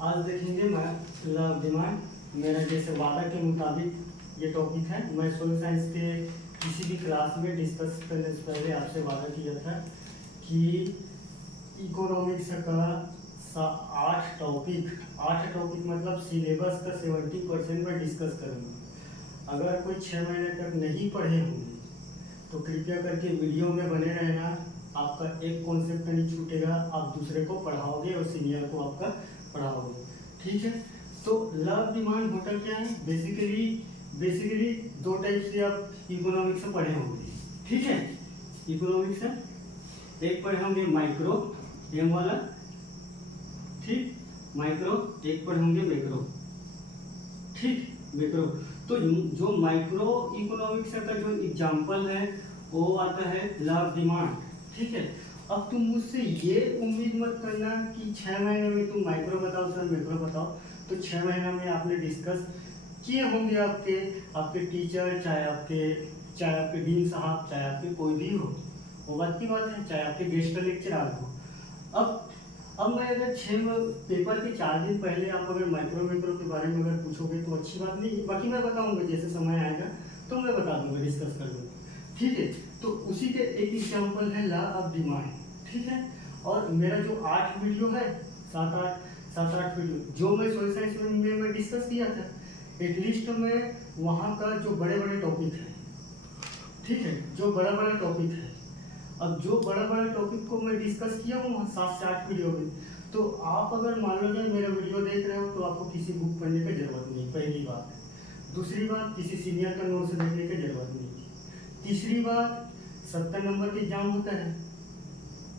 आज देखेंगे मैं डिमांड। मेरा जैसे वादा के मुताबिक ये टॉपिक है। मैं सोशल साइंस के किसी भी क्लास में डिस्कस करने से पहले आपसे वादा किया था कि इकोनॉमिक्स का 8 टॉपिक मतलब सिलेबस का 70% मैं डिस्कस करूँगा। अगर कोई 6 महीने तक नहीं पढ़े होंगे तो कृपया करके वीडियो में बने रहना। आपका एक कॉन्सेप्ट नहीं छूटेगा, आप दूसरे को पढ़ाओगे और सीनियर को आपका पढ़ाओगे, ठीक है। तो लव डिमांड होता क्या है? बेसिकली 2 टाइप से आप इकोनॉमिक्स में पढ़े होंगे, ठीक है। इकोनॉमिक्स है, एक पढ़े होंगे माइक्रो, एम वाला, ठीक, माइक्रो। एक पढ़े होंगे मैक्रो, ठीक, मैक्रो। तो जो माइक्रो इकोनॉमिक्स का जो एग्जांपल है वो आता है लव डिमांड, ठीक है। अब तुम मुझसे ये उम्मीद मत करना कि 6 महीने में तुम माइक्रो बताओ सर मैक्रो बताओ। तो 6 महीने में आपने डिस्कस किए होंगे आपके टीचर, चाहे आपके डीन साहब, चाहे आपके कोई भी हो, वो बात की बात है, चाहे आपके गेस्ट लेक्चरर हो। अब मैं अगर 6 पेपर के 4 दिन पहले आप अगर माइक्रो के बारे में अगर पूछोगे तो अच्छी बात नहीं। बाकी मैं बताऊंगा, जैसे समय आएगा तो मैं बता दूंगा, डिस्कस कर दूंगा, ठीक है। तो उसी के एक एग्जांपल है लॉ ऑफ डिमांड, ठीक है। और मेरा जो 8 वीडियो है, 7-8 वीडियो जो मैं सोशल साइंस में डिस्कस किया था, एटलीस्ट मैं वहाँ का जो बड़े बड़े टॉपिक है, ठीक है, जो बड़ा बड़ा टॉपिक है, अब जो बड़ा बड़ा टॉपिक को मैं डिस्कस किया हूँ वहाँ 7 से 8 वीडियो में। तो आप अगर मान लो मेरा वीडियो देख रहे हो तो आपको किसी बुक पढ़ने की जरूरत नहीं, पहली बात। दूसरी बात, किसी सीनियर का नोट से देखने की जरूरत नहीं। तीसरी बात, 70 नंबर के एग्जाम होता है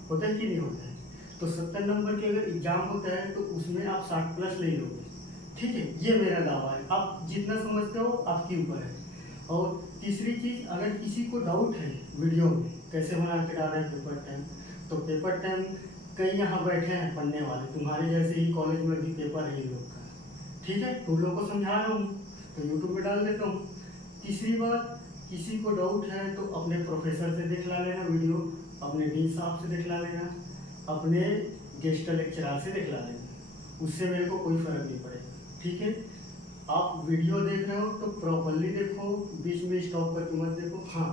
कि नहीं होता है? तो 70 नंबर के अगर एग्जाम होता है तो उसमें आप 60+ ले लोगे, ठीक है। ये मेरा दावा है, आप जितना समझते हो आपके ऊपर है। और तीसरी चीज़, अगर किसी को डाउट है वीडियो में कैसे बना के डाल रहे हैं पेपर टाइम, तो पेपर टाइम कई यहाँ बैठे हैं पढ़ने वाले, तुम्हारे जैसे ही कॉलेज में भी पेपर है इन लोग का, ठीक है। तुम लोग को समझा रहा हूँ तो यूट्यूब पे डाल देता हूँ। तीसरी बात, किसी को डाउट है तो अपने प्रोफेसर से दिखला लेना वीडियो, अपने डीन साहब से दिखला लेना, अपने गेस्ट लेक्चरर से दिखला लेना, उससे मेरे को कोई फर्क नहीं पड़ेगा, ठीक है। आप वीडियो देख रहे हो तो प्रॉपरली देखो, बीच में स्टॉप करके मत देखो। हाँ,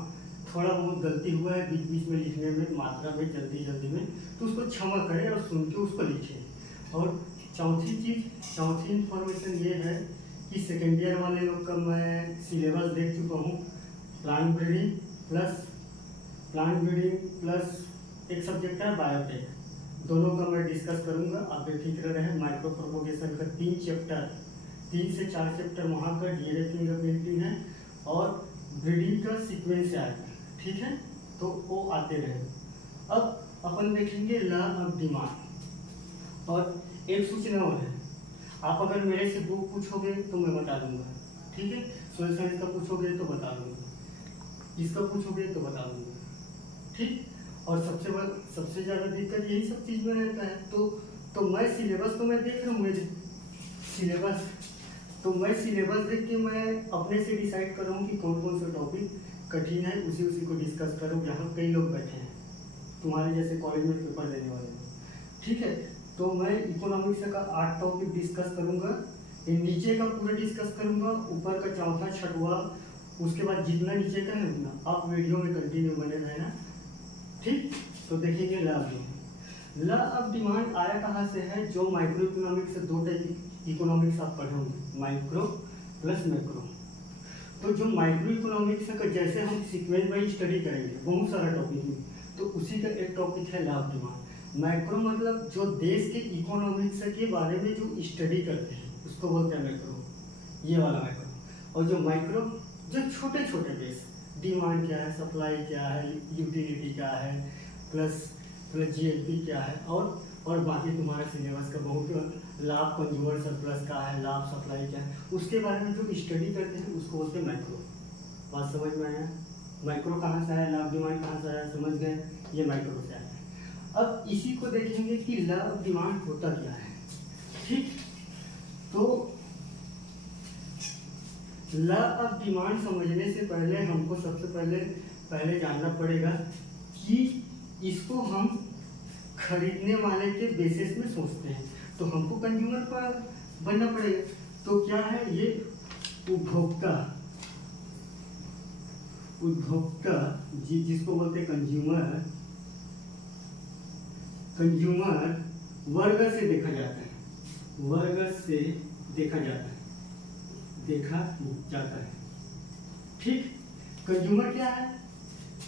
थोड़ा बहुत गलती हुआ है बीच में लिखने में, मात्रा में, जल्दी में, तो उसको क्षमा करें और सुन के उसको लिखें। और चौथी इंफॉर्मेशन ये है कि सेकेंड ईयर वाले लोग का मैं सिलेबस देख चुका हूँ। प्लांट ब्रीडिंग प्लस एक सब्जेक्ट है बायोटेक, दोनों का मैं डिस्कस करूँगा। आप बेफिक्र रहें। माइक्रो प्रोपोगेशन का 3 से 4 चैप्टर वहाँ का डीएनए फिंगरप्रिंटिंग है और ब्रीडिंग का सीक्वेंस आएगा, ठीक है। तो वो आते रहे। अब अपन देखेंगे लॉ ऑफ डिमांड। और एक सूचना और है, आप अगर मेरे से बुक पूछोगे तो मैं बता दूंगा, ठीक है। सोशल साइंस का पूछोगे तो बता दूंगा, इसका पूछोगे तो बता दूंगा, ठीक। और सबसे ज़्यादा दिक्कत यही सब चीज़ में रहता है। तो मैं सिलेबस तो मैं देख रहा हूँ, सिलेबस देख के मैं अपने से डिसाइड कर रहा हूँ कि कौन कौन सा टॉपिक कठिन है, उसी को डिस्कस करूँ। यहाँ कई लोग बैठे हैं तुम्हारे जैसे कॉलेज में पेपर देने वाले, ठीक है। तो मैं इकोनॉमिक्स का 8 टॉपिक डिस्कस करूँगा, नीचे का पूरा डिस्कस करूँगा, ऊपर का चौथा, छठवां, उसके बाद जितना नीचे का है उतना। आप वीडियो में कंटिन्यू बने रहना, ठीक। तो देखेंगे लॉ ऑफ डिमांड आया कहाँ से है? जो माइक्रो इकोनॉमिक्स से 2 टाइप इकोनॉमिक्स आप पढ़ोगे, माइक्रो प्लस मैक्रो। तो जो माइक्रो इकोनॉमिक्स का जैसे हम सीक्वेंस वाइज स्टडी करेंगे बहुत सारा टॉपिक में, तो उसी का एक टॉपिक है लॉ ऑफ डिमांड। मैक्रो मतलब जो देश के इकोनॉमिक्स के बारे में जो स्टडी करते हैं उसको बोलते हैं मैक्रो, ये वाला मैक्रो। और जो माइक्रो, जो छोटे देश, डिमांड क्या है, सप्लाई क्या है, यूटिलिटी क्या है, प्लस जीएलपी क्या है, और बाकी तुम्हारा सिलेबस का बहुत लाभ, कंज्यूमर सरप्लस का है, लाभ सप्लाई क्या है, उसके बारे में जो स्टडी करते हैं उसको बोलते हैं मैक्रो। बात समझ में आया? माइक्रो कहाँ से आया, लाभ डिमांड कहाँ से आया, समझ गए? ये माइक्रो से आया है। अब इसी को देखेंगे कि लाभ डिमांड होता क्या है, ठीक। तो लॉ ऑफ डिमांड समझने से पहले हमको सबसे पहले जानना पड़ेगा कि इसको हम खरीदने वाले के बेसिस में सोचते हैं। तो हमको कंज्यूमर पर बनना पड़ेगा। तो क्या है ये उपभोक्ता, उपभोक्ता जिसको बोलते हैं कंज्यूमर, कंज्यूमर वर्ग से देखा जाता है, वर्ग से देखा जाता है, देखा जाता है। ठीक, कंज्यूमर क्या है?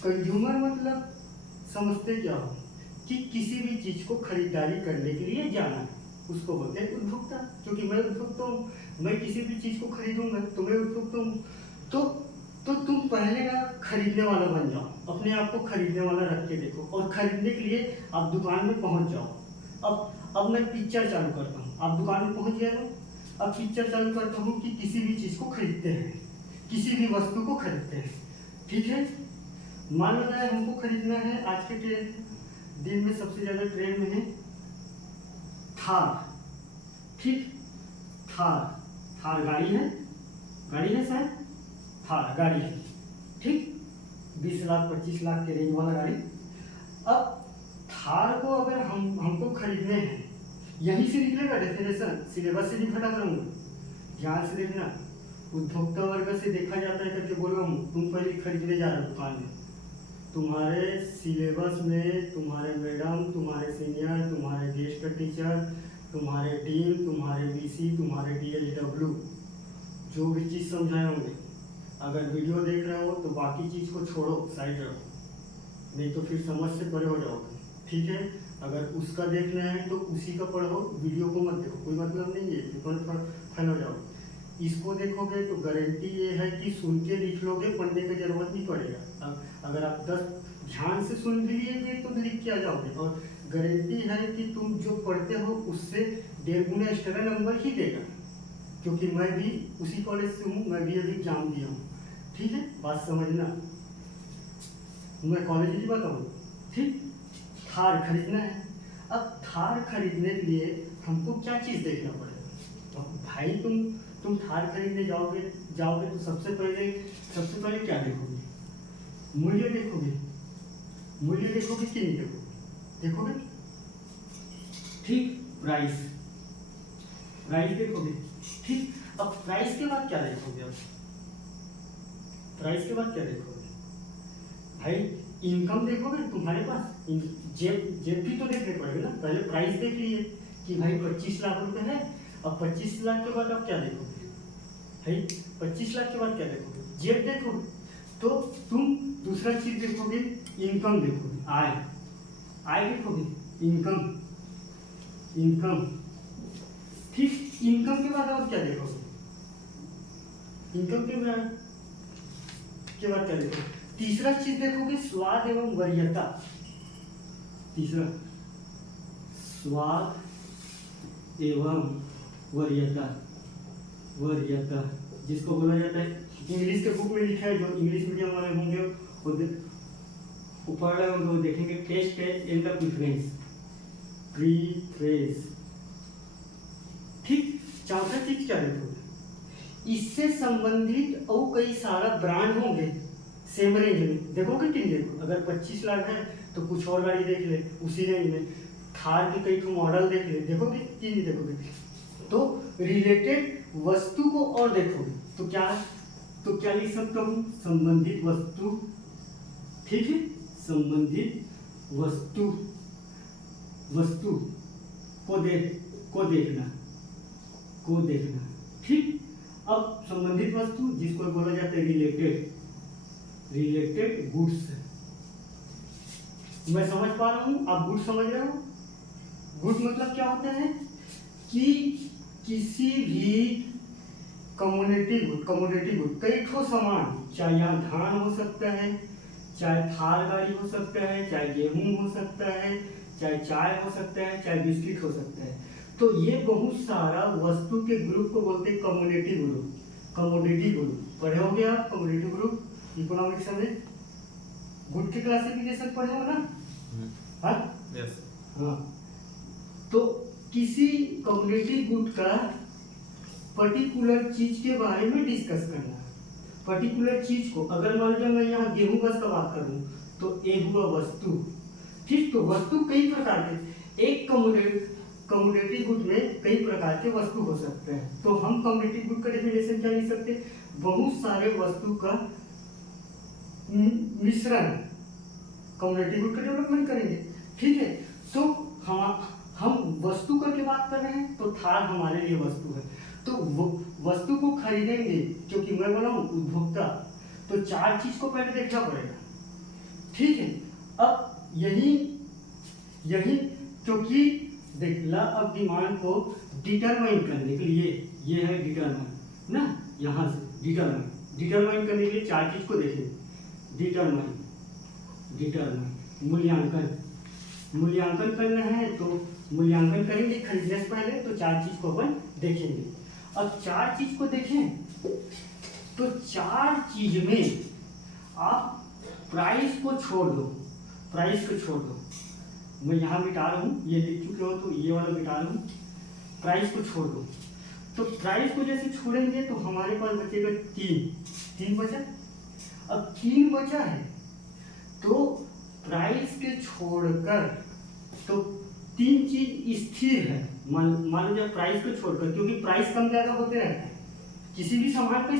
कंज्यूमर मतलब समझते क्या हो कि किसी भी चीज को खरीदारी करने के लिए जाना है, उसको बोलते हैं उपभोक्ता। क्योंकि मैं उपभोक्ता हूँ, मैं किसी भी चीज को खरीदूंगा तो मैं उपभोक्ता हूँ। तो तुम पहले ना खरीदने वाला बन जाओ, अपने आप को खरीदने वाला रख के देखो, और खरीदने के लिए आप दुकान में पहुंच जाओ। अब मैं पिक्चर चालू करता हूँ, आप दुकान में पहुंच गए हो, अब पिक्चर चालू करता हूँ कि किसी भी चीज को खरीदते हैं, किसी भी वस्तु को खरीदते हैं। ठीक है, मान लो हमको खरीदना है, आज के दिन में सबसे ज्यादा ट्रेंड में है थार। ठीक, थार गाड़ी है, गाड़ी है सर, थार गाड़ी है। ठीक, 20 लाख 25 लाख के रेंज वाला गाड़ी। अब थार को अगर हमको खरीदने हैं, यहीं से निकलेगा डेफिनेशन, सिलेबस से नहीं फटा करूंगा, ध्यान से देखना। उपभोक्ता वर्ग से देखा जाता है करके बोल रहा हूँ, तुम पहले खरीदने जा रहे हो दुकान में, तुम्हारे सिलेबस में तुम्हारे मैडम, तुम्हारे सीनियर, तुम्हारे गेस्ट टीचर, तुम्हारे डीन, तुम्हारे वीसी, तुम्हारे डीएलडब्ल्यू जो भी चीज़ समझाए होंगे, अगर वीडियो देख रहे हो तो बाकी चीज़ को छोड़ो, साइड रखो, नहीं तो फिर समझ से परे हो जाओगे। ठीक है, अगर उसका देखना है तो उसी का पढ़ो, वीडियो को मत देखो, कोई मतलब नहीं है, पेपर फेल हो जाओगे। इसको देखोगे तो गारंटी ये है कि सुन के लिख लोगे, पढ़ने की जरूरत नहीं पड़ेगा। अगर आप 10 ध्यान से सुन भी लिए तो लिख के आ जाओगे, और गारंटी है कि तुम जो पढ़ते हो उससे 1.5 गुना एक्स्ट्रा नंबर ही देगा, क्योंकि मैं भी उसी कॉलेज से हूँ, मैं भी अभी एग्जाम दिया हूँ। ठीक है, बात समझना, मैं कॉलेज ही बताऊँ। ठीक, थार खरीदना है। अब थार खरीदने के लिए हमको क्या चीज़ देखना पड़ेगा? तो भाई तुम थार खरीदने जाओगे तो सबसे पहले क्या देखोगे? मूल्य देखोगे, मूल्य देखोगे कि नहीं देखोगे? ठीक, प्राइस देखोगे। ठीक, अब प्राइस के बाद क्या देखोगे? अब प्राइस के बाद क्या देखोगे भाई? इनकम देखोगे, तुम्हारे पास जेब भी तो देखने पड़ेगा ना। पहले प्राइस देख लिए कि भाई 25 लाख रुपए है, अब 25 लाख के बाद आप क्या देखोगे भाई? 25 लाख के बाद क्या देखोगे? जेब देखोगे। तो तुम दूसरा चीज देखोगे, इनकम देखोगे, आय देखोगे, इनकम। ठीक, इनकम के बाद और क्या देखोगे? इनकम के बाद क्या देखोगे? तीसरा चीज देखोगे, स्वाद एवं वरीयता। तीसरा, स्वाद एवं वरीयता जिसको बोला जाता है, इंग्लिश के बुक में लिखा है, जो इंग्लिश मीडियम वाले होंगे वो पढ़ रहे होंगे, वो देखेंगे टेस्ट एंड द प्रेफरेंस। ठीक, चौथा चीज क्या देखोगे? इससे संबंधित और कई सारा ब्रांड होंगे सेम रेंज में, देखोगे कि नहीं देखोगे? अगर 25 लाख है तो कुछ और गाड़ी देख ले उसी रेंज में, थार के कई मॉडल देख ले, देखोगे कि नहीं देखोगे? तो रिलेटेड वस्तु को और देखोगे तो क्या लिख सकता हूँ? संबंधित वस्तु। ठीक है, संबंधित वस्तु को देखना। ठीक, अब संबंधित वस्तु जिसको बोला जाता है रिलेटेड गुड्स। मैं समझ पा रहा हूँ, आप गुड समझ रहे हो? गुड मतलब क्या होता है कि किसी भी कमोडिटी गुड, कई ठो सामान, चाहे यहाँ धान हो सकता है, चाहे थार गाड़ी हो सकता है, चाहे गेहूं हो सकता है, चाहे चाय हो सकता है, चाहे बिस्किट हो सकता है। तो ये बहुत सारा वस्तु के ग्रुप को बोलते हैं कमोडिटी ग्रुप। पढ़े होंगे आप कमोडिटी ग्रुप इकोनॉमिक्स में, गुड की क्लासिफिकेशन पढ़े हो ना? हाँ, तो किसी कम्युनिटी गुड का पर्टिकुलर चीज के बारे में डिस्कस करना। पर्टिकुलर चीज को, अगर मान लो मैं यहाँ गेहूं बस का बात करूं तो ये हुआ वस्तु। ठीक, तो वस्तु कई प्रकार के, एक कमोडिटी गुड में कई प्रकार के वस्तु हो सकते हैं, तो हम कमोडिटी गुड का डेफिनेशन क्या लिख सकते हैं? बहुत सारे वस्तु का मिश्रण कमोडिटी गुड का डेवलपमेंट करेंगे। ठीक है, तो हम वस्तु करके बात कर रहे हैं, तो थार हमारे लिए वस्तु है। तो वस्तु को खरीदेंगे, क्योंकि मैं बोला हूँ उपभोक्ता, तो चार चीज को पहले देखना पड़ेगा। ठीक है, अब यही क्योंकि देख ला अब डिमांड को डिटरमाइन करने के लिए, ये है डिटरमाइन ना, यहाँ से डिटरमाइन करने के लिए चार चीज को देखेंगे। डिटरमाइन मूल्यांकन करना है, तो मूल्यांकन करेंगे खरीदने से पहले, तो चार चीज को अपन देखेंगे। अब चार चीज को देखें तो चार चीज में आप प्राइस को छोड़ दो, मैं यहाँ मिटा रहा हूँ, ये लिख चुके हो तो ये वाला मिटा रहा हूँ, प्राइस को छोड़ दो। तो प्राइस को जैसे छोड़ेंगे तो हमारे पास बचेगा तीन बचा। अब 3 बचा है, तो प्राइस के छोड़कर तो 3 चीज स्थिर है। मान लो जब प्राइस को छोड़कर, क्योंकि प्राइस कम ज्यादा होते रहता है किसी भी सामान पे,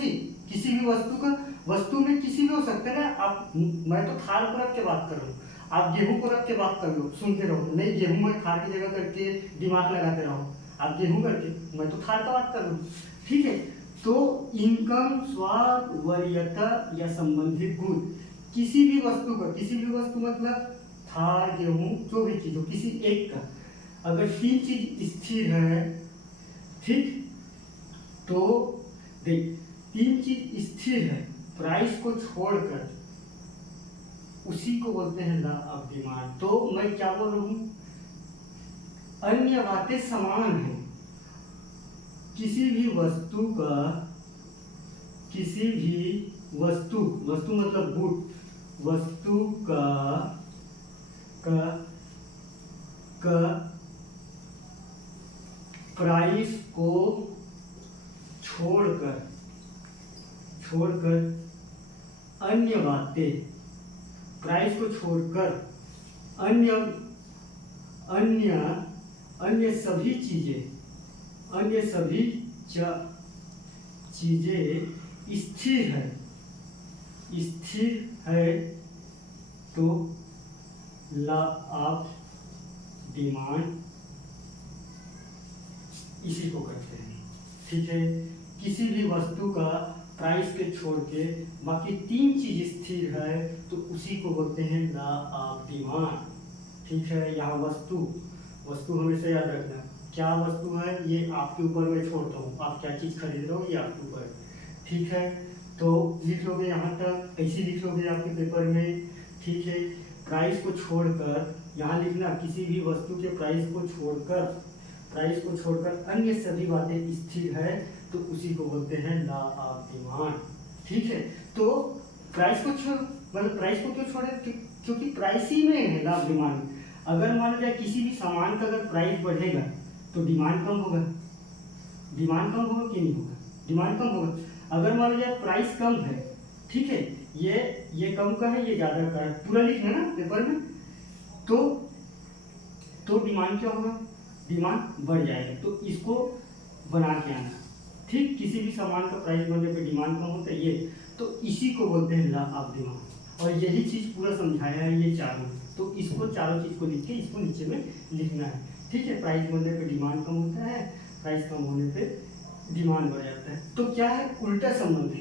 किसी भी वस्तु में किसी भी हो सकता है। आप, मैं तो थाल को रख के बात कर रहा हूँ, आप गेहूं को रख के बात कर लो, सुनते रहो, नहीं गेहूं में थाल की जगह करके दिमाग लगाते रहो, आप गेहूं करके, मैं तो थाल का बात कर रहा हूँ। ठीक है, तो इनकम, स्वाद, वरीयता या संबंधित गुण किसी भी वस्तु मतलब थाल, गेहूं, जो भी चीज हो, किसी एक का अगर 3 चीज स्थिर है, ठीक, तो देख 3 चीज स्थिर है, प्राइस को छोड़कर, उसी को बोलते हैं लॉ ऑफ डिमांड। तो मैं क्या बोल रहा हूँ, अन्य बातें समान हैं, किसी भी वस्तु मतलब गुड, वस्तु का प्राइस को छोड़कर अन्य बातें, प्राइस को छोड़कर अन्य सभी चीजें स्थिर है, तो लॉ ऑफ डिमांड इसी को कहते हैं। ठीक है, किसी भी वस्तु का प्राइस के छोड़ के बाकी 3 चीज स्थिर है, तो उसी को बोलते हैं लॉ ऑफ डिमांड। ठीक है, यहाँ वस्तु हमेशा याद रखना, क्या वस्तु है ये आपके ऊपर मैं छोड़ता हूँ, आप क्या चीज खरीद रहे हो ये आपके ऊपर है। ठीक है, तो लिख लोगे यहाँ तक, ऐसे लिख लोगे आपके पेपर में। ठीक है, प्राइस को छोड़कर यहाँ लिखना, किसी भी वस्तु के प्राइस को छोड़कर अन्य सभी बातें स्थिर है, तो उसी को बोलते हैं लॉ ऑफ डिमांड। ठीक है, तो प्राइस को क्यों छोड़े, क्योंकि प्राइस ही में है लॉ ऑफ डिमांड। अगर मान लो जाए किसी भी सामान का अगर प्राइस बढ़ेगा तो डिमांड कम होगा कि नहीं होगा? डिमांड कम होगा। अगर मान लो जाए प्राइस कम है, ठीक है, ये कम का है, ये ज़्यादा का है, पूरा लिखना ना पेपर में, तो डिमांड क्या होगा? डिमांड बढ़ जाएगा। तो इसको बना के आना। ठीक, किसी भी सामान का प्राइस बढ़ने पे डिमांड कम होता है, ये तो इसी को बोलते हैं लॉ ऑफ डिमांड। और यही चीज़ पूरा समझाया है ये चारों, तो इसको चारों चीज़ को लिख के इसको नीचे में लिखना है। ठीक है, प्राइस बढ़ने पे डिमांड कम होता है, प्राइस कम होने पे डिमांड बढ़ जाता है। तो क्या है? उल्टा संबंध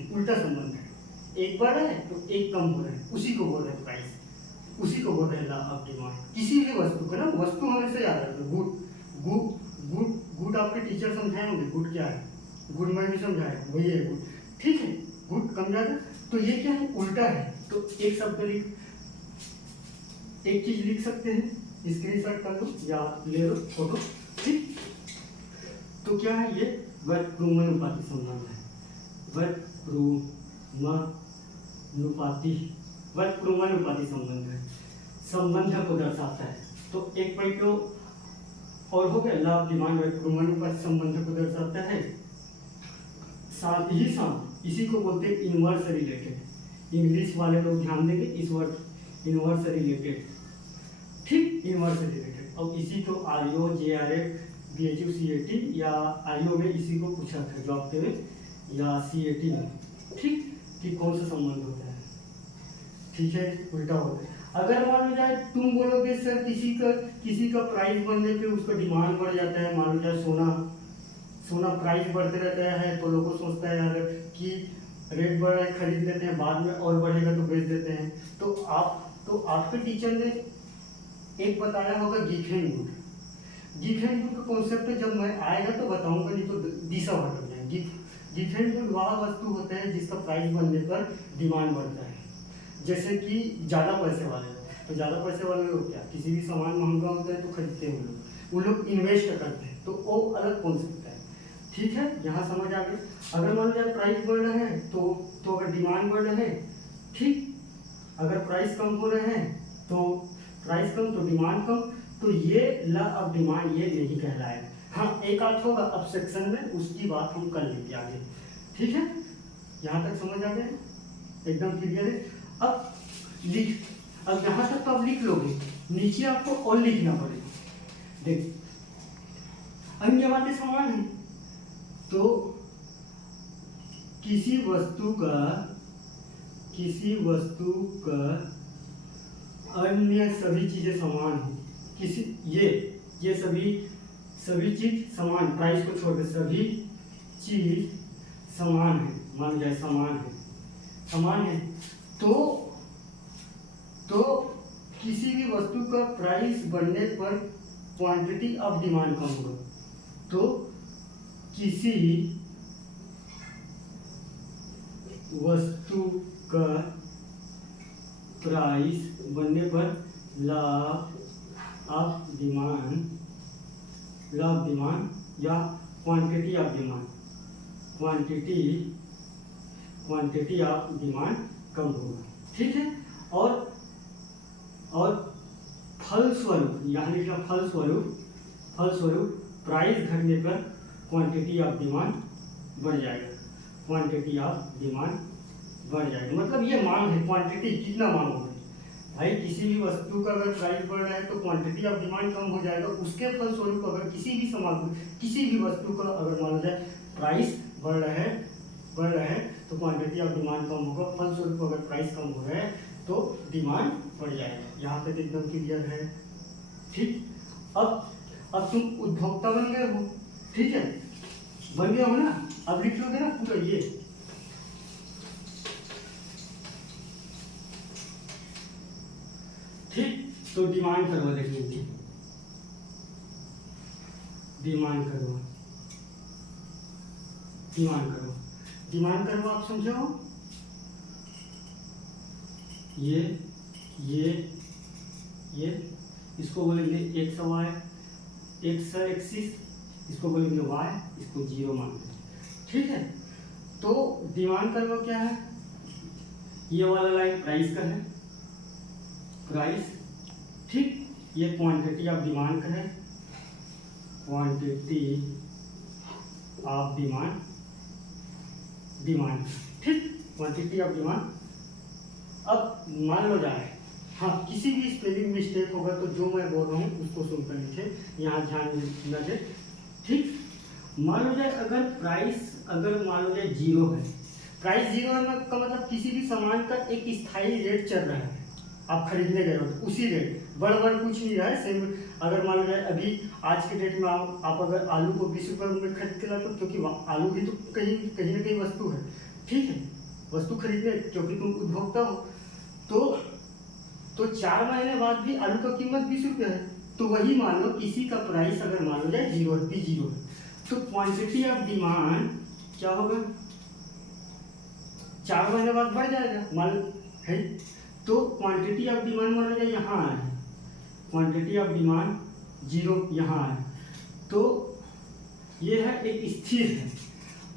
है। एक बढ़ रहा है तो एक कम हो रहा है, उसी को बोल रहे हैं प्राइस, उसी को बोल रहे हैं लॉ ऑफ डिमांड। किसी भी वस्तु का ना, वस्तु हमेशा याद रखो। गुड आपके टीचर समझाए होंगे, गुड क्या है, गुड मैं भी समझाया, वही है गुड। ठीक है, गुड कम ज्यादा, तो ये क्या है? उल्टा है। तो एक शब्द एक चीज लिख सकते हैं, स्क्रीनशॉट कर लो या ले लो फोटो। ठीक, तो क्या है? ये वर्गक्रमानुपाती संबंध है। वर्गक्रमानुपाती संबंध है, संबंध को दर्शाता है। तो एक पॉइंट और हो गया, लॉ ऑफ डिमांड वर्गक्रमानुपाती संबंध को दर्शाता है। साथ ही साथ इसी को बोलते हैं इनवर्स रिलेटेड। इंग्लिश वाले लोग ध्यान देंगे इस वर्ड इनवर्स रिलेटेड। ठीक, इनवर्स रिलेटेड। अब इसी को आरओ जेआरएफ PHU CAT या IO में इसी को पूछा था जॉब के में या CAT में, ठीक, कि कौन सा संबंध होता है, ठीक है, उल्टा होता है। अगर मान लो जाए तुम बोलोगे सर किसी का प्राइस बढ़ने पे उसका डिमांड बढ़ जाता है, मान लो जाए सोना प्राइस बढ़ते रहता है तो लोगों को सोचता है यार कि रेट बढ़ रहा है, खरीद लेते हैं, बाद में और बढ़ेगा तो बेच देते हैं। तो आपके टीचर ने एक बताया होगा गिफ एंड गुड का कॉन्सेप्ट जब मैं आएगा तो बताऊंगा, नहीं तो दिशा भटक जाए। गिफ एंड गुड वह वस्तु होता है जिसका प्राइस बढ़ने पर डिमांड बढ़ता है। जैसे कि ज़्यादा पैसे वाले, तो ज़्यादा पैसे वाले लोग क्या, किसी भी सामान महंगा होता है तो खरीदते हैं वो लोग इन्वेस्ट करते हैं, तो वो अलग कॉन्सेप्ट है, ठीक है, यहाँ समझ आ गई। अगर मान लीजिए प्राइस बढ़ रहा है तो अगर डिमांड बढ़ रहा है, ठीक, अगर प्राइस कम हो रहे हैं तो प्राइस कम तो डिमांड कम, तो ये लॉ ऑफ डिमांड ये नहीं कहलाएगा। हाँ, एक आध होगा अब सेक्शन में, उसकी बात हम कर लेंगे आगे, ठीक है, यहाँ तक समझ आ गया, एकदम क्लियर है। अब यहाँ तक तो आप लिख लोगे, नीचे आपको और लिखना पड़ेगा। देख, अन्य बातें समान है, तो किसी वस्तु का अन्य सभी चीजें समान है, किसी ये सभी चीज समान, प्राइस को छोड़ के सभी चीज समान है, मान जाए समान है, तो किसी भी वस्तु का प्राइस बढ़ने पर क्वांटिटी ऑफ डिमांड कम होगा। तो किसी वस्तु का प्राइस बढ़ने पर लॉ ऑफ डिमांड या क्वांटिटी ऑफ डिमांड कम होगा, ठीक है। और फलस्वरूप यहाँ लिखा फलस्वरूप प्राइस घटने पर क्वांटिटी ऑफ डिमांड बढ़ जाएगा, मतलब ये मांग है, क्वांटिटी कितना मांग होगा भाई, किसी भी वस्तु का अगर प्राइस बढ़ रहा है तो क्वांटिटी ऑफ डिमांड कम हो जाएगा, उसके फलस्वरूप अगर किसी भी वस्तु का अगर मान लीजिए प्राइस बढ़ रहा है तो क्वांटिटी ऑफ डिमांड कम होगा, फलस्वरूप अगर प्राइस कम हो रहा है तो डिमांड बढ़ जाएगा। यहाँ तक एकदम क्लियर है, ठीक। अब तुम उपभोक्ता बन गए हो, ठीक है, बन गए हो ना, अब लिख लोगे ना पूरा ये, ठीक। तो डिमांड करो, देखिए डिमांड करो आप समझो, ये इसको बोलेंगे एक्स एक्सिस, इसको बोलेंगे वाई, इसको जीरो मानते हैं, ठीक है। तो डिमांड कर्व क्या है, ये वाला लाइन प्राइस का है, प्राइस, ठीक, ये क्वांटिटी ऑफ डिमांड का है, क्वांटिटी ऑफ डिमांड, ठीक, क्वांटिटी ऑफ डिमांड। अब मान लो जाए, हाँ, किसी भी स्पेलिंग मिस्टेक होगा तो जो मैं बोल रहा हूँ उसको सुनकर लिखे, यहाँ ध्यान न दे, ठीक। मान लो जाए अगर मान लो जाए जीरो है, प्राइस जीरो है का मतलब किसी भी सामान का एक स्थायी रेट चल रहा है, आप खरीदने गए हो तो उसी रेट, बड़ कुछ नहीं है, सेम। अगर मान लो जाए अभी आज के डेट में आप अगर आलू को 20 रुपये में खरीद के लाते हो, क्योंकि आलू भी तो कहीं न कहीं वस्तु है, ठीक है, वस्तु खरीदने, क्योंकि तुम उपभोक्ता हो, तो 4 महीने बाद भी आलू का कीमत 20 रुपये है, तो वही मान लो किसी का प्राइस अगर मान लो जाए जीरो है, तो क्वांटिटी ऑफ डिमांड क्या होगा, 4 महीने बाद बढ़ जाएगा, मान है, तो क्वांटिटी ऑफ डिमांड मान लो जाए यहाँ है, क्वांटिटी ऑफ डिमांड जीरो यहाँ है, तो ये है एक स्थिर है।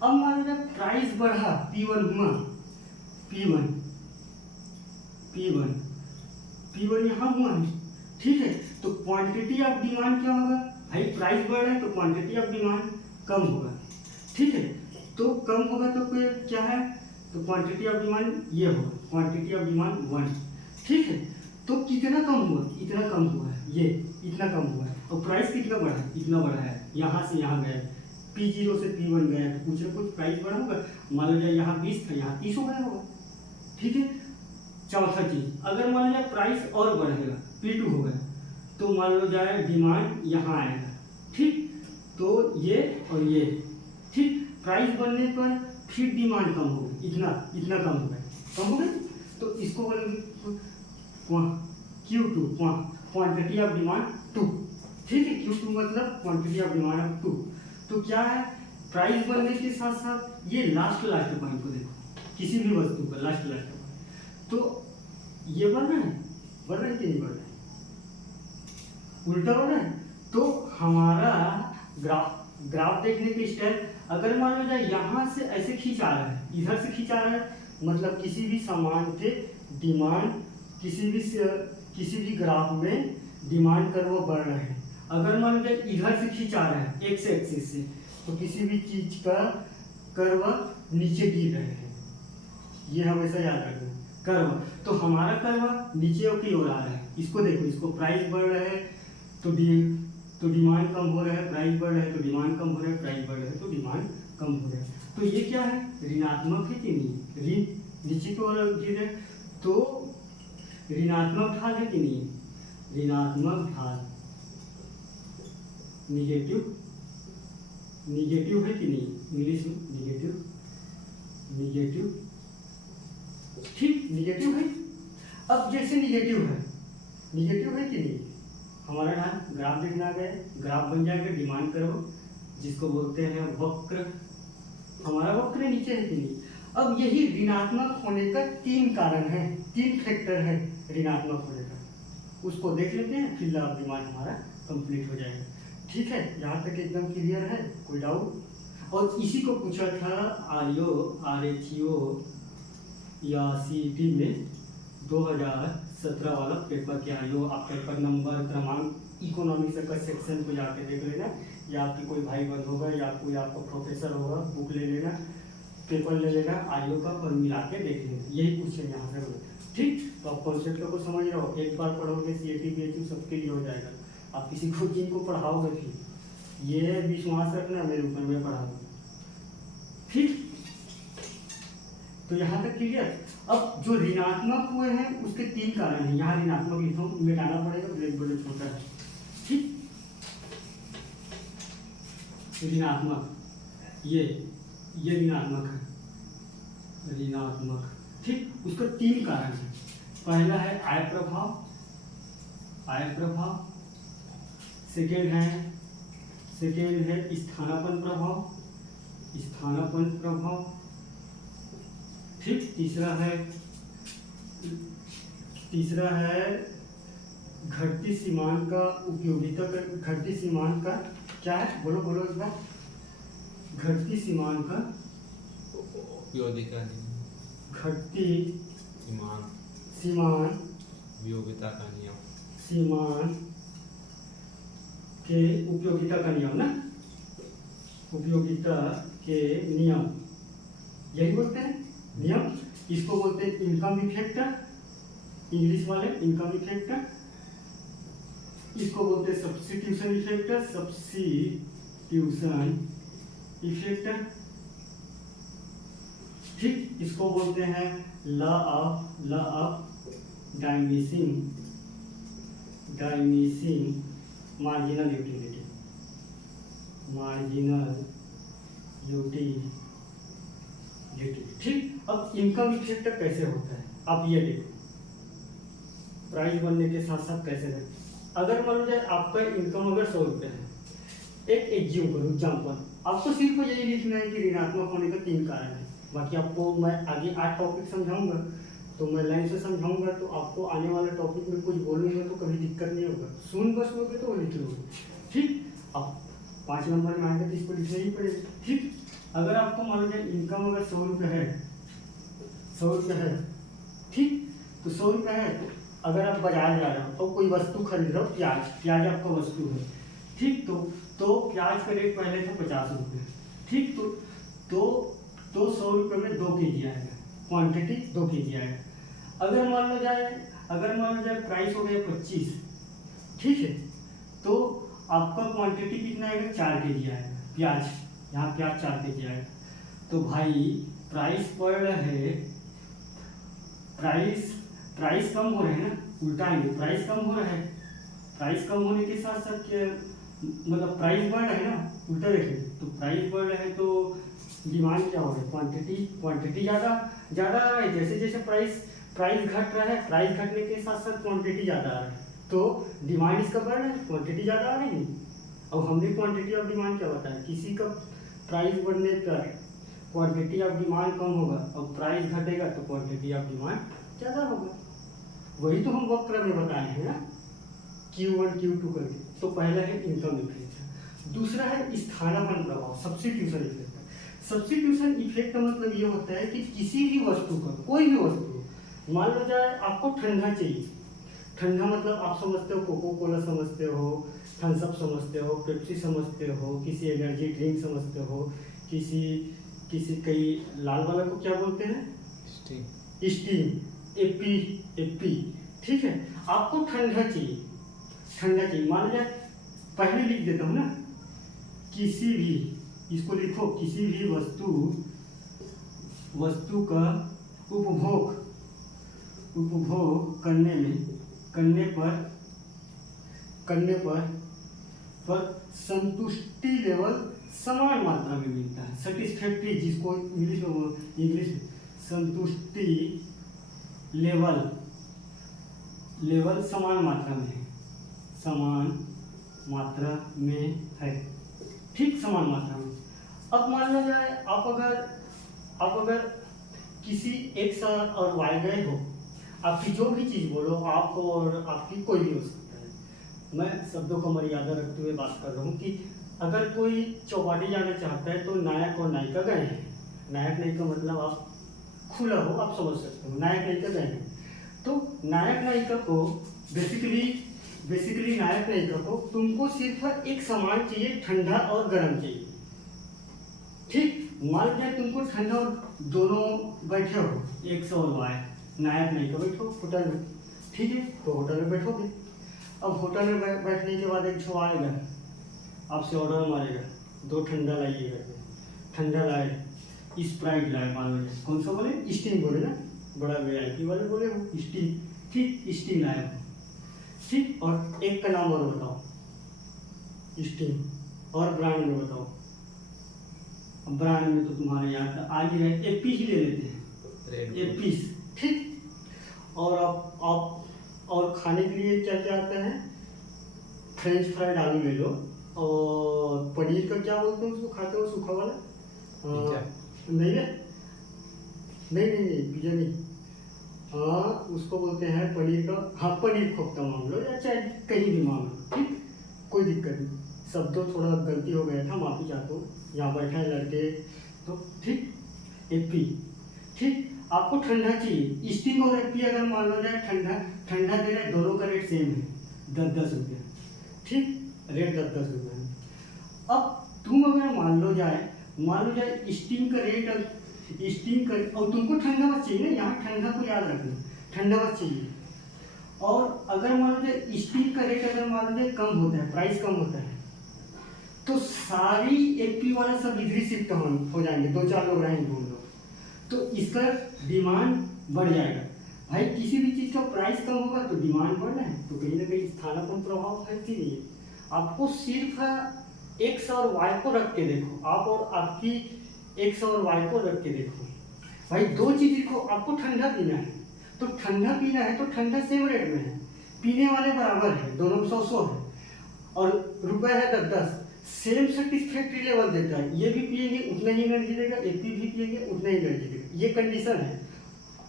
अब मान लो जाए प्राइस बढ़ा, P1 हुआ, P1 यहाँ हुआ है, ठीक है, तो क्वांटिटी ऑफ डिमांड क्या होगा भाई, प्राइस बढ़ रहा है तो क्वांटिटी ऑफ डिमांड कम होगा, ठीक है, तो कम होगा तो क्या है, तो क्वांटिटी ऑफ डिमांड ये होगा, क्वांटिटी ऑफ डिमांड 1, ठीक है। तो कितना कम हुआ, इतना कम हुआ है, ये इतना कम हुआ है, और प्राइस कितना बढ़ा है, इतना बढ़ा है, यहाँ से यहाँ गए, P0 से P1 गया, तो कुछ ना कुछ प्राइस बढ़ा होगा। मान लो जाए यहाँ 20 था, यहाँ 30 हो गया होगा। ठीक है। चौथा चीज, अगर मान लो जाए प्राइस और बढ़ेगा, P2 हो गया, तो मान लो जाए डिमांड यहाँ आएगा। ठीक, तो ये और ये, ठीक, प्राइस बढ़ने पर फिर डिमांड कम होगी, इतना इतना कम हो गया, तो इसको बोलेंगे Q2, क्वांटिटी ऑफ डिमांड 2। ठीक है, Q2 मतलब क्वांटिटी ऑफ डिमांड ऑफ 2। तो क्या है, प्राइस बढ़ने के साथ साथ ये लास्ट पॉइंट को देखो, किसी भी वस्तु का लास्ट पॉइंट, तो ये बढ़ रहा है कि नहीं बढ़ रहा है, उल्टा हो रहा है। तो हमारा ग्राफ देखने की स्टाइल, अगर मान लो जाए यहाँ से ऐसे खींचा रहा है, इधर से खींचा रहा है, मतलब किसी भी सामान के डिमांड, किसी भी ग्राफ में डिमांड कर्व बढ़ रहे हैं। अगर मान लो जाए इधर से खींचा रहा है एक्स एक्सिस से, तो किसी भी चीज का कर्व नीचे गिर रहे हैं, ये हमेशा याद रखना कर्व। तो हमारा कर्व नीचे की ओर आ रहा है, इसको देखो, इसको प्राइस बढ़ रहा है तो डिमांड कम हो रहा है, प्राइस बढ़ रहा है तो डिमांड कम हो रहा है, प्राइस बढ़ रहा है तो डिमांड कम हो रहा है। तो ये क्या है, ऋणात्मक है कि नहीं, नीचे की ओर गिर है, तो ऋणात्मक ढाल है कि नहीं, ऋणात्मक ढाल, निगेटिव है कि नहीं, इंग्लिश में निगेटिव, ठीक, निगेटिव है। अब जैसे निगेटिव है कि नहीं, हमारा ढाल ग्राफ देखना आ गया, ग्राफ बन जाएगा डिमांड कर्व, जिसको बोलते हैं वक्र। हमारा वक्र नीचे है कि नहीं। अब यही ऋणात्मक होने का 3 कारण है, 3 फैक्टर है ऋणात्मक होने का, उसको देख लेते हैं, फिर लाभ डिमांड हमारा कंप्लीट हो जाएगा। ठीक है, यहाँ तक एकदम क्लियर है, कोई डाउट? और इसी को पूछा था RHO या CET में 2017 वाला पेपर के आयो। आप पेपर नंबर क्रमांक इकोनॉमिक्स का सेक्शन को जाके देख लेना, या आपके कोई भाई बंद होगा या कोई आपका प्रोफेसर होगा, बुक ले लेना, पेपर ले लेना आयो का और मिला के देख लेना, यही क्वेश्चन यहाँ से। ठीक, तो आप कॉन्सेप्ट को समझ रहे हो, एक बार पढ़ोगे CET BHU सबके लिए हो जाएगा। आप किसी को जिनको पढ़ाओगे फिर ये विश्वास रखना मेरे ऊपर, मैं पढ़ाऊंगा। ठीक, तो यहाँ तक क्लियर। अब जो ऋणात्मक हुए हैं उसके 3 कारण हैं, यहाँ ऋणात्मक लिखा हूँ, मिटाना पड़ेगा, ब्लैक बोर्ड छोटा है। ठीक, ऋणात्मक, ये ऋणात्मक है, ऋणात्मक। ठीक, उसका 3 कारण है। पहला है आय प्रभाव, सेकेंड है स्थानापन्न प्रभाव, ठीक, तीसरा है घटती सीमांत का उपयोगिता का, घटती सीमांत का क्या है, बोलो एक बार, घटती सीमांत का उपयोगिता, घटती सीमांत उपयोगिता का नियम, सीमांत के उपयोगिता का नियम ना, उपयोगिता के नियम, यही बोलते हैं नियम। इसको बोलते हैं इनकम इफेक्टर, इंग्लिश वाले इनकम इफेक्टर। इसको बोलते हैं सब्स्टिट्यूशन इफेक्टर। ठीक, इसको बोलते हैं लॉ ऑफ डायमीसिंग मार्जिनल यूटिलिटी। ठीक, अब इनकम इफेक्टर कैसे होता है, आप ये देखो, प्राइस बनने के साथ साथ कैसे है। अगर मान लो जाए आपका इनकम अगर 100 रुपये है, एक एग्ज्यूम करो एग्जाम्पल, आपको सिर्फ यही लिखना है कि ऋणात्मक होने का 3 कारण है। बाकी आपको मैं आगे 8 टॉपिक समझाऊंगा, तो मैं लाइन से समझाऊंगा, तो आपको आने वाले टॉपिक में कुछ बोलूंगा तो कभी दिक्कत नहीं होगा, सुन बस लोगे तो लिख लोगे। ठीक, अब 5 नंबर में आएगा तो इसको लिखना ही पड़ेगा। ठीक, अगर आपको मान लो जाए इनकम अगर 100 रुपये है, ठीक, तो 100 रुपये है, तो अगर आप बाजार जा रहे हो तो कोई वस्तु खरीद रहे हो, प्याज आपका वस्तु है। ठीक, तो प्याज का रेट पहले था 50 रुपये। ठीक, तो 100 रुपये में 2 kg आएगा, क्वांटिटी 2 kg आएगा। अगर मान लो जाए प्राइस हो गया 25, ठीक है, तो आपका क्वांटिटी कितना आएगा, 4 kg आएगा प्याज, यहाँ प्याज 4 kg आएगा। तो भाई प्राइस बढ़ रहा है, प्राइस कम हो रहा है ना, उल्टा आएंगे, प्राइस कम हो रहा है, प्राइस कम होने के साथ साथ मतलब प्राइस बढ़ रहा है ना, उल्टा देखिए, तो प्राइस बढ़ रहा है तो डिमांड क्या हो रहा है, क्वांटिटी ज़्यादा आ रहा है। जैसे जैसे प्राइस घट रहा है, प्राइस घटने के साथ साथ क्वांटिटी ज़्यादा आ रहा है, तो डिमांड इसका बढ़ रहा है, क्वांटिटी ज़्यादा आ रही है। अब हमने क्वांटिटी ऑफ डिमांड क्या बताया, किसी का प्राइस बढ़ने पर क्वांटिटी ऑफ डिमांड कम होगा और प्राइस घटेगा तो क्वांटिटी ऑफ डिमांड ज़्यादा होगा। वही तो हम वक्र में बताए हैं ना, Q1 Q2 करके। तो पहला है इनकम इफेक्ट, दूसरा है स्थानापन्न प्रभाव, सब्स्टिट्यूशन इफेक्ट। सब्स्टिट्यूशन इफेक्ट का मतलब ये होता है कि किसी भी वस्तु का, कोई भी वस्तु, मान लो जाए आपको ठंडा चाहिए, ठंडा मतलब आप समझते हो कोको कोला समझते हो, थम्स अप समझते हो, पेप्सी समझते हो, किसी एनर्जी ड्रिंक समझते हो, किसी कई लाल वाला को क्या बोलते हैं, स्टीम, एपी, ठीक है। आपको ठंडा चाहिए, मान लिया, पहले लिख देता हूँ ना, किसी भी, इसको लिखो, किसी भी वस्तु का उपभोग करने पर संतुष्टि लेवल समान मात्रा में मिलता है। सेटिस्फैक्ट्री, जिसको इंग्लिश संतुष्टि लेवल समान मात्रा में है, ठीक, समान मात्रा में। अब मान लो जाए आप अगर किसी एक्स और वाई गए हो, आपकी जो भी चीज़ बोलो, आप हो और आपकी कोई भी हो सकता है, मैं शब्दों का मर्यादा रखते हुए बात कर रहा हूँ कि अगर कोई चौपाटी जाना चाहता है तो नायक और नायिका गए हैं, नायक का मतलब आप खुला हो, आप समझ सकते हो, नायक नायिका गए हैं। तो नायक नायिका को बेसिकली नायक नायिका को तुमको सिर्फ एक सामान चाहिए, ठंडा और गर्म चाहिए, ठीक। मान लिया तुमको ठंडा और दोनों बैठे हो, एक्स और वाई, नायक नायिका बैठो होटल में, ठीक है, तो होटल में बैठोगे। अब होटल में बैठने के बाद एक छो आएगा, आपसे ऑर्डर मारेगा, 2 ठंडा लाइएगा, ठंडा लाए, स्प्राइट लाए, मान लो, कौन सा बोले, स्टिंग बोले ना, बड़ा VIP वाले बोले हो, स्टिंग, ठीक, स्टिंग लाए हो, ठीक। और एक का नाम और बताओ, स्टिंग, और ब्रांड में बताओ। अब ब्रांड में तो तुम्हारे यहाँ आगे है, एपी ही ले लेते हैं, एपीस, ठीक। और आप और खाने के लिए क्या क्या आता है, फ्रेंच फ्राइड आलू ले लो, और पनीर का क्या बोलते हैं उसको, खाते हो सूखा वाला, नहीं पिज्जा नहीं, हाँ उसको बोलते हैं पनीर का, हाँ पनीर कोफ्ता मान लो, या चाहे कहीं भी मान लो, ठीक, कोई दिक्कत नहीं। शब्दों थोड़ा गलती हो गया था, माफ़ी चाहता हूँ, यहाँ बैठे हैं लड़के, तो ठीक, एपी, ठीक। आपको ठंडा चाहिए, स्टिंग और एपी अगर मान लो जाए ठंडा दे रहे, दोनों का रेट सेम है, 10-10 रुपया, ठीक, रेट 10-10 रुपया है। अब तुम अगर मान लो जाए स्टिंग का रेट, और तुमको ठंडा बस चाहिए ना, यहाँ ठंडा को याद रखना, ठंडा बस चाहिए। और अगर मान लो स्टील का रेट अगर मान लो कम होता है, प्राइस कम होता है, तो सारी एपी वाला सब इधर ही शिफ्ट हो जाएंगे, 2-4 लोग रहेंगे, 2 लोग, तो इसका डिमांड बढ़ जाएगा। भाई किसी भी चीज़ का प्राइस कम होगा तो डिमांड बढ़ रहा है, तो कहीं ना कहीं स्थानापन्न प्रभाव है कि नहीं। आपको सिर्फ एक्स और वाई को रख के देखो, आप और आपकी एक्स और वाई को रख के देखो, भाई 2 चीज़ को, आपको ठंडा पीना है तो ठंडा सेम रेट में है, पीने वाले बराबर है, दोनों में 100 है, और रुपए है 10-10, सेम सेटिस्फैक्ट्री लेवल देता है, ये भी पिएंगे उतना ही एनर्जी देगा, एपी भी पिएंगे उतना ही एनर्जी देगा, ये कंडीशन है।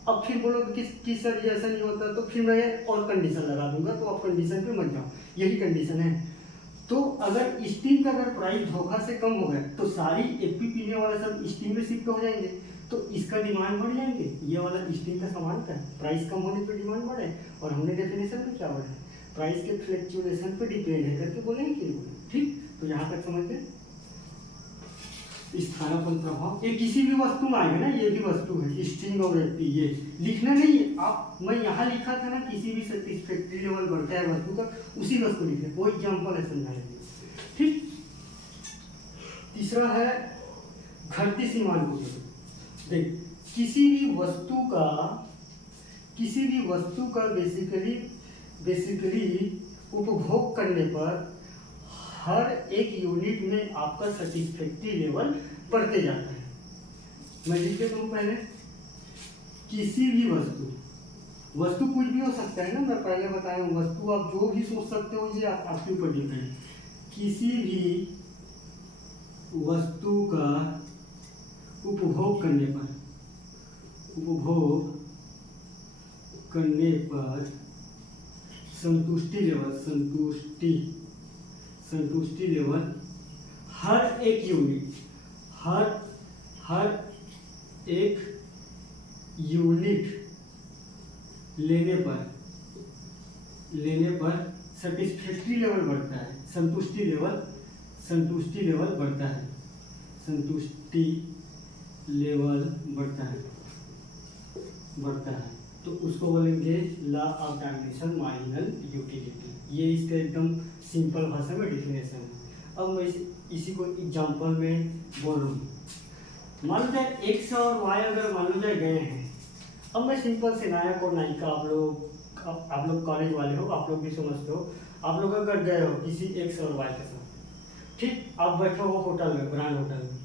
अब फिर बोलोगे कि सर ये ऐसा नहीं होता, तो फिर मैं और कंडीशन लगा दूंगा, तो आप कंडीशन पे मत जाओ, यही कंडीशन है। तो अगर स्टीम का अगर प्राइस धोखा से कम हो गया तो सारी एपी पीने वाला सब स्टीम में शिफ्ट हो जाएंगे, तो इसका डिमांड बढ़ जाएंगे। ये वाला स्टीम का सामान का प्राइस कम होने पर डिमांड बढ़े, और हमने डेफिनेशन में क्या बढ़ा है, प्राइस के फ्लक्चुएशन पे डिपेंड है करके बोलेंगे कि ठीक। तो यहाँ तक समझ में स्थानापन्न प्रभाव, ये किसी भी वस्तु में आएगा ना, ये भी वस्तु है, स्ट्रिंग और एपी, ये लिखना नहीं है आप, मैं यहाँ लिखा था ना, किसी भी सेटिस्फैक्ट्री लेवल बढ़ता है वस्तु का, उसी वस्तु लिखे, कोई एग्जाम्पल है समझाएंगे। तीसरा है घटती सीमांत। देख, किसी भी वस्तु का बेसिकली उपभोग करने पर हर एक यूनिट में आपका सेटिस्फैक्ट्री लेवल बढ़ते जाता है। मैं लिख देता हूँ पहले, किसी भी वस्तु कुछ भी हो सकता है ना, मैं पहले बताया हूँ, वस्तु आप जो भी सोच सकते हो, ये आपके ऊपर डिपेंड है। किसी भी वस्तु का उपभोग करने पर संतुष्टि लेवल हर एक यूनिट लेने पर सेटिस्फैक्ट्री लेवल बढ़ता है, संतुष्टि लेवल बढ़ता है। तो उसको बोलेंगे law of dimension marginal utility. ये इसका एकदम सिंपल भाषा में डिफिनेशन है। अब मैं इसी को एग्जांपल में बोल रहा हूँ। मान लो जाए एक्स और वाई अगर मान लो जाए गए हैं। अब मैं सिंपल से नायक और नायिका, आप लोग कॉलेज वाले हो, आप लोग भी समझते हो। आप लोग अगर गए हो किसी एक्स और वाई के साथ, ठीक, आप बैठे हो होटल में, ब्रांड होटल में,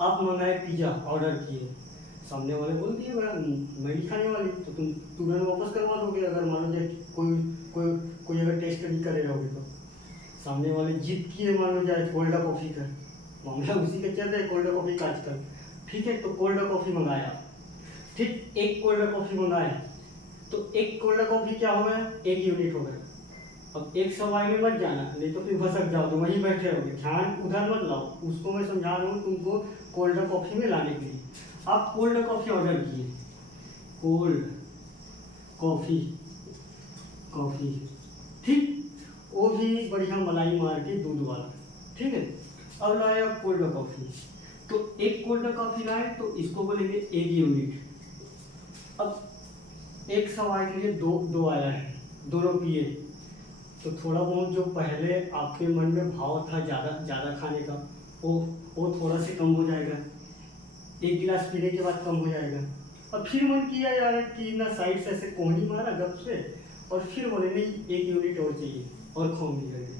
आप मंगाए पिज्ज़ा, ऑर्डर किए, सामने वाले बोल दिए मैं नहीं खाने वाली, तो तुम तुरंत वापस करवा दोगे। अगर मान लो जाए कोई अगर टेस्ट नहीं करे रहोगे तो सामने वाले जिद किए, मान लो जाए कोल्ड कॉफ़ी का मामला उसी का चल रहा है, कोल्ड कॉफ़ी का आजकल, ठीक है। तो कोल्ड कॉफ़ी मंगाया, ठीक, एक कोल्ड कॉफ़ी मंगाया, तो एक कोल्ड कॉफ़ी क्या हो गया, एक यूनिट हो गया। अब एक सवाई में मत जाना, नहीं तो फिर भसक जाओ, तो वहीं बैठे रहोगे, ध्यान उधर मत लाओ। उसको मैं समझा रहा हूँ तुमको कोल्ड कॉफ़ी में लाने के लिए। आप कोल्ड कॉफ़ी ऑर्डर किए, कोल्ड कॉफ़ी, ठीक, वो भी बढ़िया मलाई मार के दूध वाला, ठीक है। अब लाया कोल्ड कॉफ़ी, तो एक कोल्ड कॉफ़ी लाए तो इसको बोलेंगे एक यूनिट। अब एक सवाई के लिए दो आया है, दोनों पिए, तो थोड़ा बहुत जो पहले आपके मन में भाव था ज़्यादा खाने का, वो थोड़ा से कम हो जाएगा। एक गिलास पीने के बाद कम हो जाएगा। अब फिर मन किया यार कि ना साइड से ऐसे कोहनी मारा गप से, और फिर बोले नहीं एक यूनिट और चाहिए और खाऊंगी करके।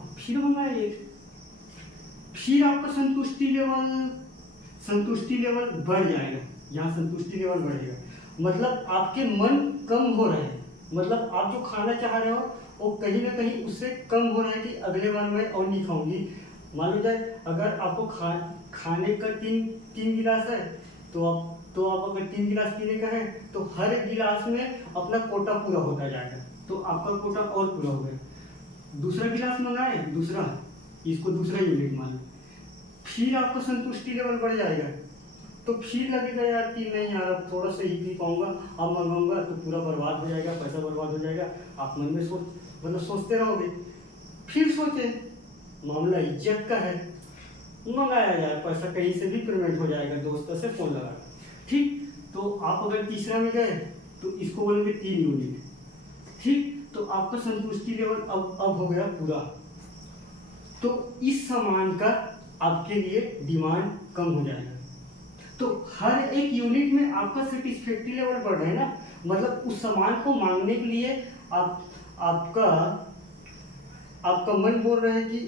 अब फिर मंगाया एक, फिर आपका संतुष्टि लेवल बढ़ जाएगा। यहाँ संतुष्टि लेवल बढ़ेगा, मतलब आपके मन कम हो रहे हैं, मतलब आप जो खाना चाह रहे हो वो कहीं ना कहीं उससे कम हो रहा है कि अगले बार मैं और नहीं खाऊंगी। मान लो जाए अगर आपको खाने का तीन गिलास है, तो आप अगर 3 गिलास पीने का है, तो हर एक गिलास में अपना कोटा पूरा होता जाएगा, तो आपका कोटा और पूरा हो गया। दूसरा गिलास मंगाए, इसको दूसरा यूनिट मान, फिर आपका संतुष्टि लेवल बढ़ जाएगा। तो फिर लगेगा यार कि नहीं यार अब थोड़ा सा ही पी पाऊंगा, अब मंगाऊंगा तो पूरा बर्बाद हो जाएगा, पैसा बर्बाद हो जाएगा। आप मन में सोचते रहोगे। फिर सोचे मामला इज्जत का है, मंगाया यार, पैसा कहीं से भी पेमेंट हो जाएगा, दोस्तों से फोन लगा, ठीक। तो आप अगर तीसरा में गए तो इसको बोलेंगे 3 यूनिट, ठीक। तो आपका संतुष्टि लेवल अब हो गया पूरा। तो इस सामान का आपके लिए डिमांड कम हो जाएगा। तो हर एक यूनिट में आपका सेटिस्फैक्ट्री लेवल बढ़ रहा है ना, मतलब उस सामान को मांगने के लिए आपका मन बोल रहा है कि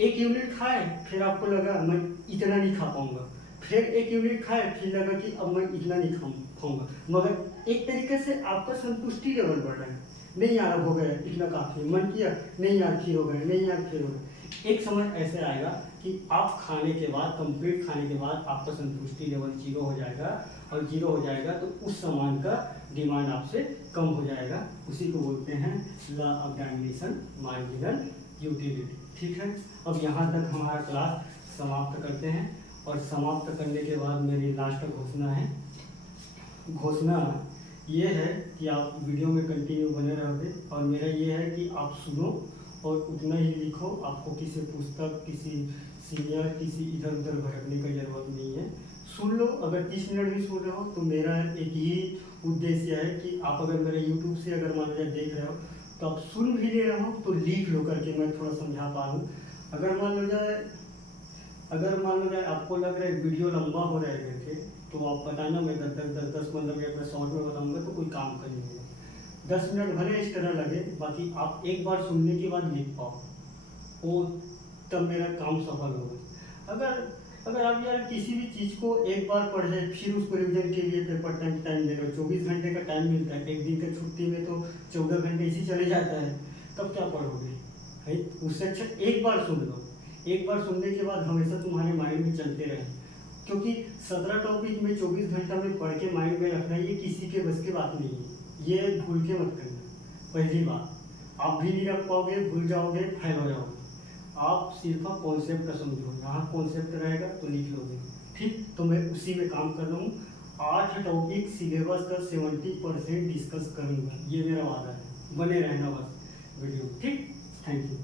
एक यूनिट खाए, फिर आपको लगा मैं इतना नहीं खा पाऊंगा, फिर एक यूनिट खाए, फिर लगा कि अब मैं इतना नहीं खा पाऊंगा, मगर एक तरीके से आपका संतुष्टि लेवल बढ़ रहा है। नहीं यार हो गया इतना काफ़ी, मन किया नहीं यार फिर हो गया, नहीं यार फिर हो गया। एक समय ऐसे आएगा कि आप खाने के बाद, कंप्लीट खाने के बाद आपका संतुष्टि लेवल 0 हो जाएगा, और 0 हो जाएगा तो उस सामान का डिमांड आपसे कम हो जाएगा। उसी को बोलते हैं law of dimension marginal utility, ठीक है। अब यहाँ तक हमारा क्लास समाप्त करते हैं, और समाप्त करने के बाद मेरी लास्ट घोषणा है। घोषणा ये है कि आप वीडियो में कंटिन्यू बने रहोगे, और मेरा ये है कि आप सुनो और उतना ही लिखो। आपको किसी पुस्तक, किसी सीनियर, किसी इधर उधर भटकने की जरूरत नहीं है। सुन लो, अगर 30 मिनट भी सुन रहे हो तो मेरा एक ही उद्देश्य है कि आप अगर मेरे यूट्यूब से अगर मान लीजिए देख रहे हो तो आप सुन भी ले रहे हो तो लिख लो करके, मैं थोड़ा समझा पा रहा हूँ। अगर मान लो जाए अगर मान लो आपको लग रहा है वीडियो लंबा हो रहा है करके, तो आप बताना, मैं 10 मिनट अपने शॉर्ट में बताऊंगा तो कोई काम का नहीं होगा। 10 मिनट भले इस तरह लगे, बाकी आप एक बार सुनने के बाद लिख पाओ, वो तब मेरा काम सफल होगा। अगर आप यार किसी भी चीज़ को एक बार पढ़े फिर उसको रिविजन के लिए पेपर टाइम दे रहे हो, 24 घंटे का टाइम मिलता है, एक दिन का छुट्टी में तो 14 घंटे इसी चले जाता है, तब क्या पढ़ोगे है? उससे अच्छा एक बार सुन लो, एक बार सुनने के बाद हमेशा तुम्हारे माइंड में चलते रहे, क्योंकि 17 टॉपिक में 24 घंटा में पढ़ के माइंड में रखना ये किसी के बस की बात नहीं है, ये भूल के मत करना। पहली बात, आप भी नहीं रख पाओगे, भूल जाओगे, फेल हो जाओगे। आप सिर्फ कॉन्सेप्ट का समझो, यहाँ कॉन्सेप्ट रहेगा तो लिख लोगे, ठीक। तो मैं उसी में काम कर रहा हूँ, 8 टॉपिक सिलेबस का 70% डिस्कस करूँगा, ये मेरा वादा है। बने रहना बस वीडियो, ठीक। Thank you.